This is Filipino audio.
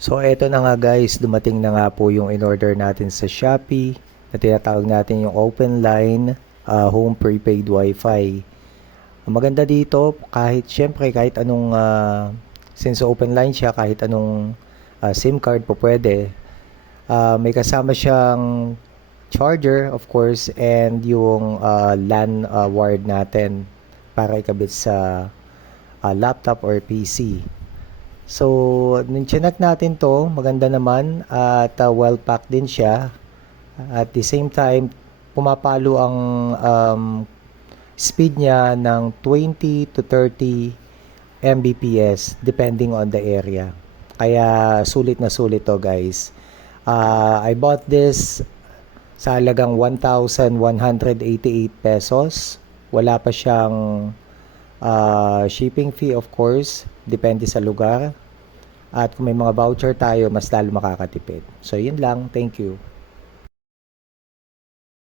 So eto na nga guys, dumating na nga po yung in-order natin sa Shopee na tinatawag natin yung Open Line Home Prepaid Wi-Fi. Ang maganda dito, kahit anong since open line siya, kahit anong SIM card po pwede. May kasama siyang charger of course and yung LAN wired natin para ikabit sa laptop or PC. So, nung chinek natin to, maganda naman at well packed din siya. At the same time, pumapalo ang speed niya ng 20 to 30 Mbps depending on the area. Kaya sulit na sulit to guys. I bought this sa halagang 1,188 pesos. Wala pa siyang shipping fee of course, depende sa lugar. At kung may mga voucher tayo, mas lalo makakatipid. So yun lang, thank you.